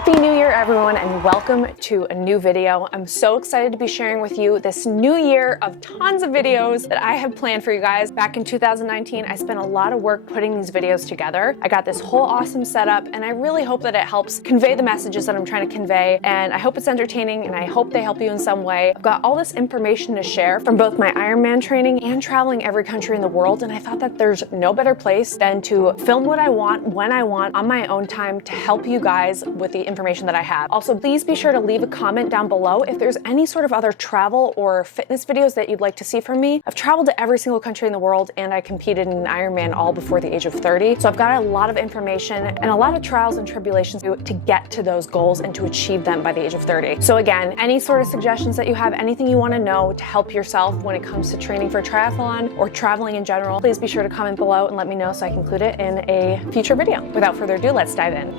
Happy New Year, everyone, and welcome to a new video. I'm so excited to be sharing with you this new year of tons of videos that I have planned for you guys. Back in 2019, I spent a lot of work putting these videos together. I got this whole awesome setup, and I really hope that it helps convey the messages that I'm trying to convey, and I hope it's entertaining, and I hope they help you in some way. I've got all this information to share from both my Ironman training and traveling every country in the world, and I thought that there's no better place than to film what I want, when I want, on my own time to help you guys with the information that I have. Also, please be sure to leave a comment down below if there's any sort of other travel or fitness videos that you'd like to see from me. I've traveled to every single country in the world, and I competed in an Ironman all before the age of 30. So I've got a lot of information and a lot of trials and tribulations to get to those goals and to achieve them by the age of 30. So again, any sort of suggestions that you have, anything you want to know to help yourself when it comes to training for triathlon or traveling in general, please be sure to comment below and let me know so I can include it in a future video. Without further ado, let's dive in.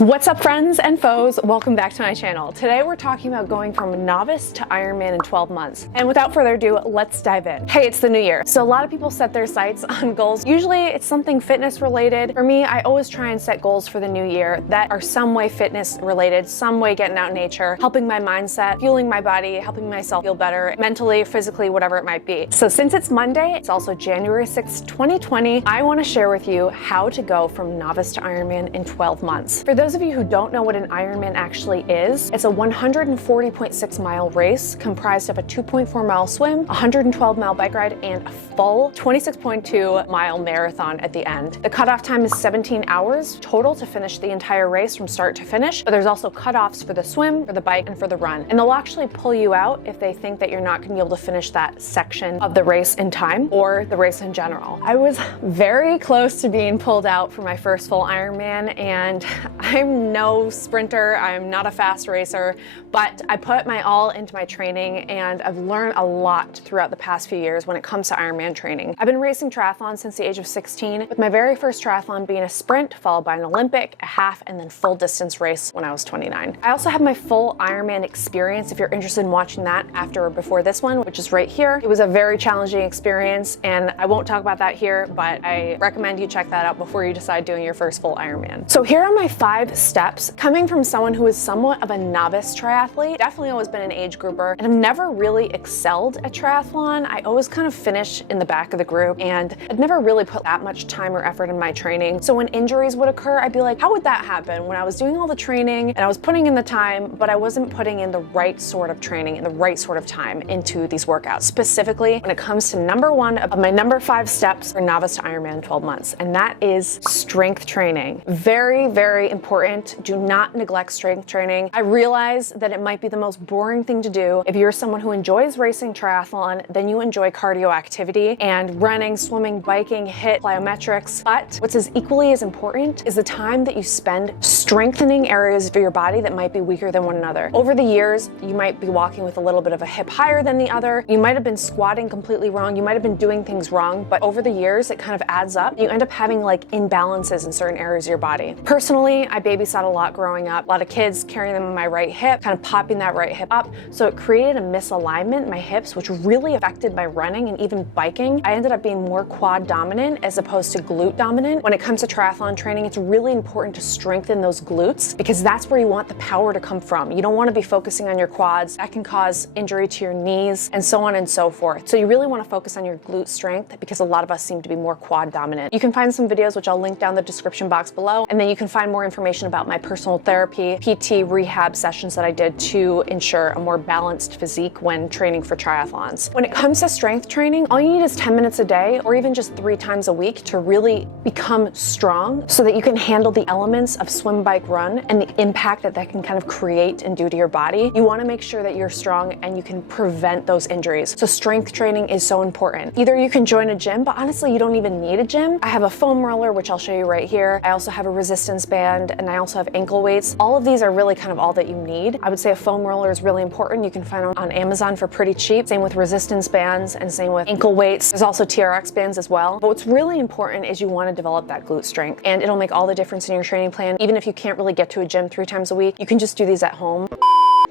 What's up, friends and foes? Welcome back to my channel. Today we're talking about going from novice to Ironman in 12 months. And without further ado, let's dive in. Hey, it's the new year. So a lot of people set their sights on goals. Usually it's something fitness related. For me, I always try and set goals for the new year that are some way fitness related, some way getting out in nature, helping my mindset, fueling my body, helping myself feel better mentally, physically, whatever it might be. So since it's Monday, it's also January 6th, 2020, I want to share with you how to go from novice to Ironman in 12 months. For those of you who don't know what an Ironman actually is, it's a 140.6 mile race comprised of a 2.4 mile swim, 112 mile bike ride, and a full 26.2 mile marathon at the end. The cutoff time is 17 hours total to finish the entire race from start to finish, but there's also cutoffs for the swim, for the bike, and for the run. And they'll actually pull you out if they think that you're not going to be able to finish that section of the race in time or the race in general. I was very close to being pulled out for my first full Ironman, and I'm no sprinter, I'm not a fast racer, but I put my all into my training, and I've learned a lot throughout the past few years when it comes to Ironman training. I've been racing triathlon since the age of 16, with my very first triathlon being a sprint, followed by an Olympic, a half, and then full distance race when I was 29. I also have my full Ironman experience if you're interested in watching that after or before this one, which is right here. It was a very challenging experience, and I won't talk about that here, but I recommend you check that out before you decide doing your first full Ironman. So here are my 5 steps. Coming from someone who is somewhat of a novice triathlete, definitely always been an age grouper, and I've never really excelled at triathlon. I always kind of finish in the back of the group, and I'd never really put that much time or effort in my training. So when injuries would occur, I'd be like, how would that happen? When I was doing all the training and I was putting in the time, but I wasn't putting in the right sort of training and the right sort of time into these workouts. Specifically, when it comes to number 1 of my number 5 steps for novice to Ironman in 12 months, and that is strength training. Very, very important. Do not neglect strength training. I realize that it might be the most boring thing to do. If you're someone who enjoys racing triathlon, then you enjoy cardio activity and running, swimming, biking, HIIT, plyometrics. But what's equally as important is the time that you spend strengthening areas of your body that might be weaker than one another. Over the years, you might be walking with a little bit of a hip higher than the other. You might have been squatting completely wrong. You might have been doing things wrong, but over the years, it kind of adds up. You end up having like imbalances in certain areas of your body. Personally, I babysat a lot growing up. A lot of kids carrying them on my right hip, kind of popping that right hip up. So it created a misalignment in my hips, which really affected my running and even biking. I ended up being more quad dominant as opposed to glute dominant. When it comes to triathlon training, it's really important to strengthen those glutes because that's where you want the power to come from. You don't want to be focusing on your quads. That can cause injury to your knees and so on and so forth. So you really want to focus on your glute strength because a lot of us seem to be more quad dominant. You can find some videos, which I'll link down the description box below, and then you can find more information about my personal therapy, PT, rehab sessions that I did to ensure a more balanced physique when training for triathlons. When it comes to strength training, all you need is 10 minutes a day or even just 3 times a week to really become strong so that you can handle the elements of swim, bike, run and the impact that that can kind of create and do to your body. You want to make sure that you're strong and you can prevent those injuries. So strength training is so important. Either you can join a gym, but honestly, you don't even need a gym. I have a foam roller, which I'll show you right here. I also have a resistance band, and I also have ankle weights. All of these are really kind of all that you need. I would say a foam roller is really important. You can find them on Amazon for pretty cheap. Same with resistance bands and same with ankle weights. There's also TRX bands as well. But what's really important is you want to develop that glute strength, and it'll make all the difference in your training plan. Even if you can't really get to a gym 3 times a week, you can just do these at home.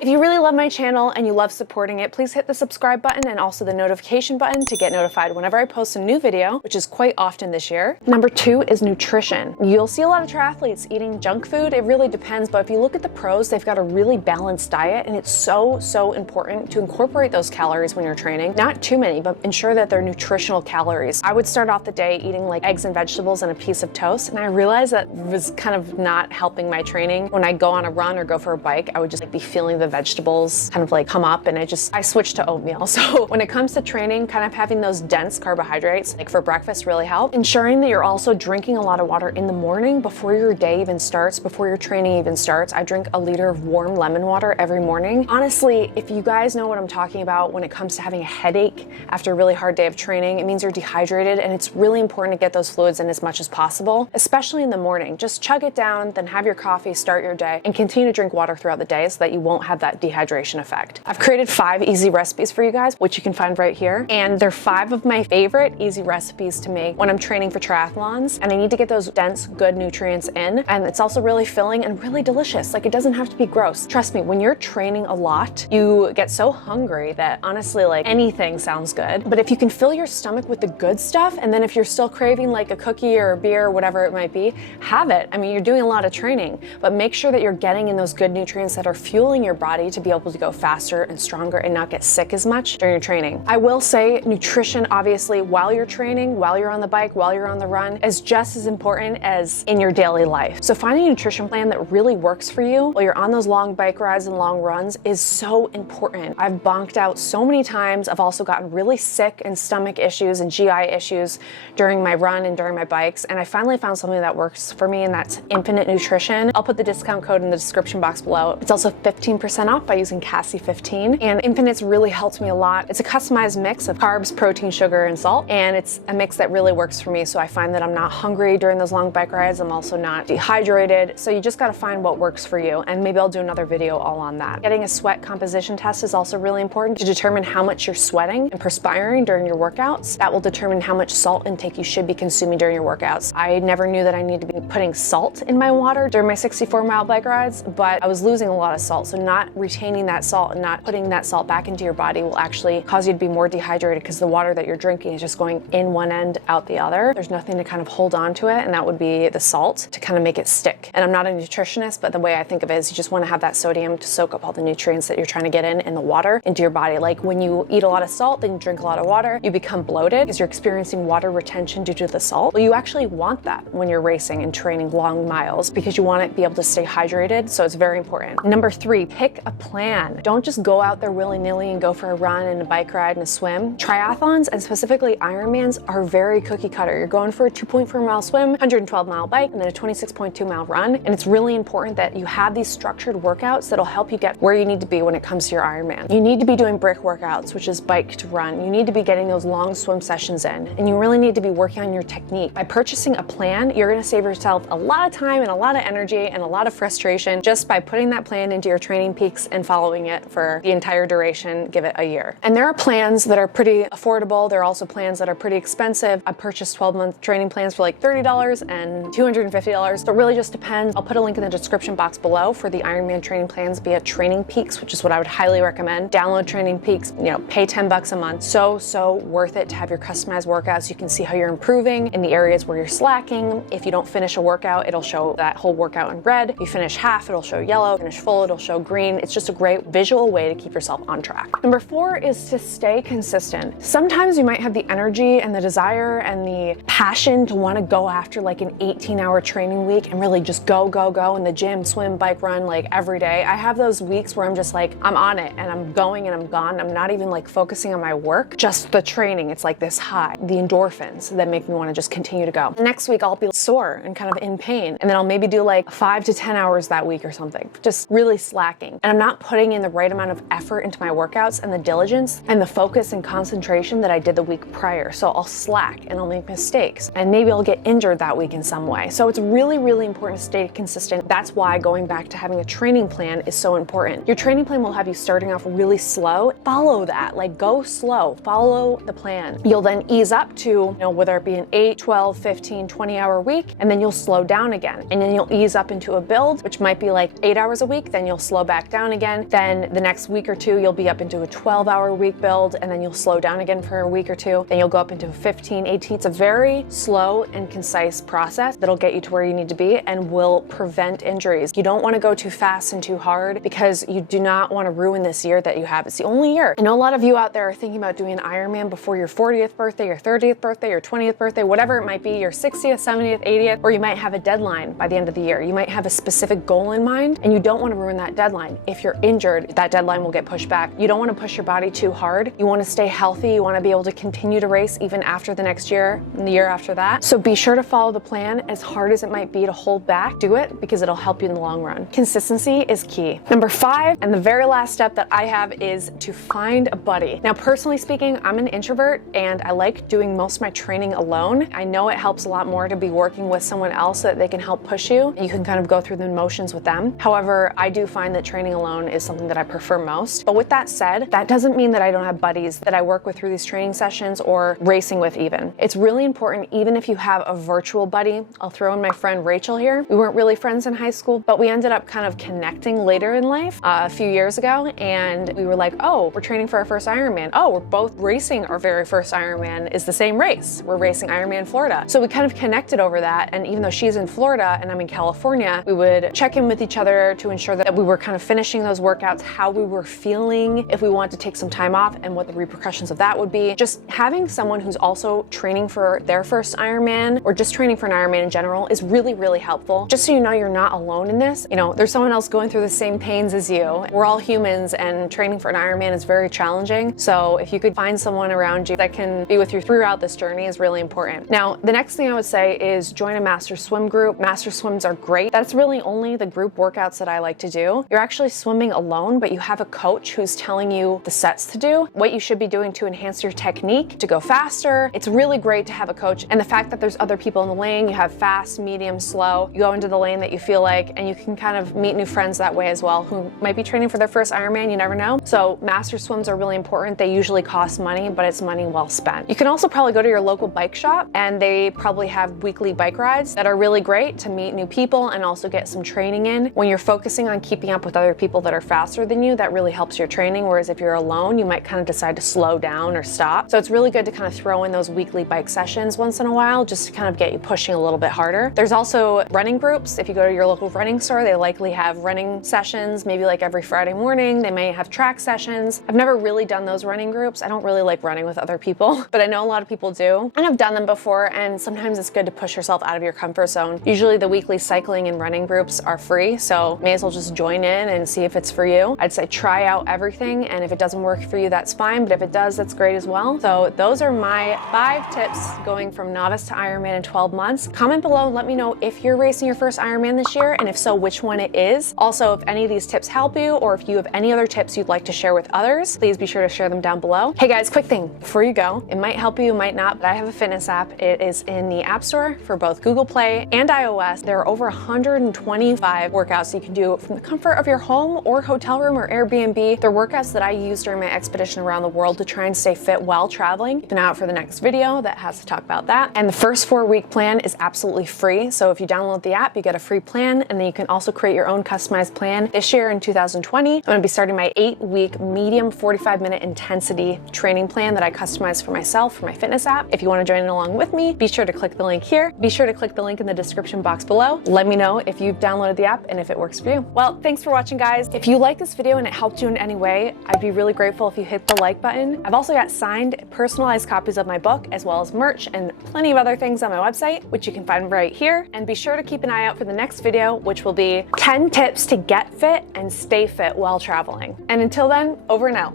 If you really love my channel and you love supporting it, please hit the subscribe button and also the notification button to get notified whenever I post a new video, which is quite often this year. Number 2 is nutrition. You'll see a lot of triathletes eating junk food. It really depends, but if you look at the pros, they've got a really balanced diet, and it's so important to incorporate those calories when you're training. Not too many, but ensure that they're nutritional calories. I would start off the day eating like eggs and vegetables and a piece of toast, and I realized that was kind of not helping my training. When I go on a run or go for a bike, I would just like be feeling the vegetables kind of like come up, and I switched to oatmeal. So when it comes to training, kind of having those dense carbohydrates like for breakfast really help. Ensuring that you're also drinking a lot of water in the morning before your day even starts, before your training even starts. I drink a liter of warm lemon water every morning. Honestly, if you guys know what I'm talking about when it comes to having a headache after a really hard day of training, it means you're dehydrated, and it's really important to get those fluids in as much as possible, especially in the morning. Just chug it down, then have your coffee, start your day, and continue to drink water throughout the day so that you won't have that dehydration effect. I've created 5 easy recipes for you guys, which you can find right here, and they're 5 of my favorite easy recipes to make when I'm training for triathlons, and I need to get those dense, good nutrients in, and it's also really filling and really delicious. Like, it doesn't have to be gross. Trust me, when you're training a lot, you get so hungry that honestly, like, anything sounds good. But if you can fill your stomach with the good stuff, and then if you're still craving like a cookie or a beer or whatever it might be, have it. I mean, you're doing a lot of training, but make sure that you're getting in those good nutrients that are fueling your body to be able to go faster and stronger and not get sick as much during your training. I will say nutrition, obviously, while you're training, while you're on the bike, while you're on the run, is just as important as in your daily life. So finding a nutrition plan that really works for you while you're on those long bike rides and long runs is so important. I've bonked out so many times. I've also gotten really sick and stomach issues and GI issues during my run and during my bikes, and I finally found something that works for me, and that's Infinite Nutrition. I'll put the discount code in the description box below. It's also 15% off by using Cassie 15, and Infinite's really helped me a lot. It's a customized mix of carbs, protein, sugar, and salt, and it's a mix that really works for me, so I find that I'm not hungry during those long bike rides. I'm also not dehydrated, so you just gotta find what works for you, and maybe I'll do another video all on that. Getting a sweat composition test is also really important to determine how much you're sweating and perspiring during your workouts. That will determine how much salt intake you should be consuming during your workouts. I never knew that I need to be putting salt in my water during my 64-mile bike rides, but I was losing a lot of salt, so not retaining that salt and not putting that salt back into your body will actually cause you to be more dehydrated, because the water that you're drinking is just going in one end, out the other. There's nothing to kind of hold on to it, and that would be the salt to kind of make it stick. And I'm not a nutritionist, but the way I think of it is you just want to have that sodium to soak up all the nutrients that you're trying to get in the water into your body. Like when you eat a lot of salt, then you drink a lot of water, you become bloated because you're experiencing water retention due to the salt. Well, you actually want that when you're racing and training long miles, because you want to be able to stay hydrated, so it's very important. Number 3, pick a plan. Don't just go out there willy-nilly and go for a run and a bike ride and a swim. Triathlons, and specifically Ironmans, are very cookie cutter. You're going for a 2.4 mile swim, 112 mile bike, and then a 26.2 mile run, and it's really important that you have these structured workouts that'll help you get where you need to be when it comes to your Ironman. You need to be doing brick workouts, which is bike to run. You need to be getting those long swim sessions in, and you really need to be working on your technique. By purchasing a plan, you're going to save yourself a lot of time and a lot of energy and a lot of frustration just by putting that plan into your training peaks and following it for the entire duration. Give it a year. And there are plans that are pretty affordable. There are also plans that are pretty expensive. I purchased 12-month training plans for like $30 and $250. So it really just depends. I'll put a link in the description box below for the Ironman training plans via Training Peaks, which is what I would highly recommend. Download Training Peaks, pay $10 a month. So worth it to have your customized workouts. You can see how you're improving in the areas where you're slacking. If you don't finish a workout, it'll show that whole workout in red. If you finish half, it'll show yellow. Finish full, it'll show green. It's just a great visual way to keep yourself on track. Number 4 is to stay consistent. Sometimes you might have the energy and the desire and the passion to want to go after like an 18-hour training week and really just go in the gym, swim, bike, run, like every day. I have those weeks where I'm just like, I'm on it and I'm going and I'm gone. I'm not even like focusing on my work, just the training. It's like this high, the endorphins that make me want to just continue to go. The next week I'll be sore and kind of in pain, and then I'll maybe do like 5 to 10 hours that week or something, just really slacking. And I'm not putting in the right amount of effort into my workouts and the diligence and the focus and concentration that I did the week prior. So I'll slack and I'll make mistakes, and maybe I'll get injured that week in some way. So it's really, really important to stay consistent. That's why going back to having a training plan is so important. Your training plan will have you starting off really slow. Follow that, like go slow, follow the plan. You'll then ease up to, whether it be an 8, 12, 15, 20 hour week, and then you'll slow down again. And then you'll ease up into a build, which might be like 8 hours a week, then you'll slow back back down again. Then the next week or two, you'll be up into a 12-hour week build, and then you'll slow down again for a week or two. Then you'll go up into 15, 18. It's a very slow and concise process that'll get you to where you need to be and will prevent injuries. You don't want to go too fast and too hard because you do not want to ruin this year that you have. It's the only year. I know a lot of you out there are thinking about doing an Ironman before your 40th birthday, your 30th birthday, your 20th birthday, whatever it might be, your 60th, 70th, 80th, or you might have a deadline by the end of the year. You might have a specific goal in mind and you don't want to ruin that deadline. If you're injured, that deadline will get pushed back. You don't want to push your body too hard. You want to stay healthy. You want to be able to continue to race even after the next year and the year after that. So be sure to follow the plan. As hard as it might be to hold back, do it because it'll help you in the long run. Consistency is key. Number 5, and the very last step that I have, is to find a buddy. Now, personally speaking, I'm an introvert and I like doing most of my training alone. I know it helps a lot more to be working with someone else so that they can help push you. You can kind of go through the motions with them. However, I do find that training alone is something that I prefer most. But with that said, that doesn't mean that I don't have buddies that I work with through these training sessions or racing with even. It's really important, even if you have a virtual buddy. I'll throw in my friend Rachel here. We weren't really friends in high school, but we ended up kind of connecting later in life a few years ago. And we were like, oh, we're training for our first Ironman. Oh, we're both racing our very first Ironman is the same race. We're racing Ironman Florida. So we kind of connected over that. And even though she's in Florida and I'm in California, we would check in with each other to ensure that we were kind of finishing those workouts, how we were feeling, if we wanted to take some time off and what the repercussions of that would be. Just having someone who's also training for their first Ironman or just training for an Ironman in general is really, really helpful. Just so you know you're not alone in this. You know, there's someone else going through the same pains as you. We're all humans and training for an Ironman is very challenging. So if you could find someone around you that can be with you throughout this journey is really important. Now, the next thing I would say is join a master swim group. Master swims are great. That's really only the group workouts that I like to do. You're actually swimming alone, but you have a coach who's telling you the sets to do, what you should be doing to enhance your technique, to go faster. It's really great to have a coach. And the fact that there's other people in the lane, you have fast, medium, slow, you go into the lane that you feel like, and you can kind of meet new friends that way as well who might be training for their first Ironman, you never know. So master swims are really important. They usually cost money, but it's money well spent. You can also probably go to your local bike shop and they probably have weekly bike rides that are really great to meet new people and also get some training in. When you're focusing on keeping up with other people that are faster than you, that really helps your training. Whereas if you're alone, you might kind of decide to slow down or stop. So it's really good to kind of throw in those weekly bike sessions once in a while, just to kind of get you pushing a little bit harder. There's also running groups. If you go to your local running store, they likely have running sessions, maybe like every Friday morning. They may have track sessions. I've never really done those running groups. I don't really like running with other people, but I know a lot of people do. And I've done them before, and sometimes it's good to push yourself out of your comfort zone. Usually the weekly cycling and running groups are free, so may as well just join in and see if it's for you. I'd say try out everything, and if it doesn't work for you, that's fine, but if it does, that's great as well. So those are my 5 tips going from novice to Ironman in 12 months. Comment below and let me know if you're racing your first Ironman this year, and if so, which one it is. Also, if any of these tips help you, or if you have any other tips you'd like to share with others, please be sure to share them down below. Hey guys, quick thing before you go. It might help you, it might not, but I have a fitness app. It is in the App Store for both Google Play and iOS. There are over 125 workouts you can do from the comfort of your home or hotel room or Airbnb. They're workouts that I used during my expedition around the world to try and stay fit while traveling. Keep an eye out for the next video that has to talk about that. And the first 4-week plan is absolutely free. So if you download the app, you get a free plan, and then you can also create your own customized plan. This year in 2020, I'm gonna be starting my 8-week medium 45-minute intensity training plan that I customized for myself for my fitness app. If you wanna join in along with me, be sure to click the link here. Be sure to click the link in the description box below. Let me know if you've downloaded the app and if it works for you. Well, thanks for watching, guys. If you like this video and it helped you in any way, I'd be really grateful if you hit the like button. I've also got signed, personalized copies of my book, as well as merch and plenty of other things on my website, which you can find right here. And be sure to keep an eye out for the next video, which will be 10 tips to get fit and stay fit while traveling. And until then, over and out.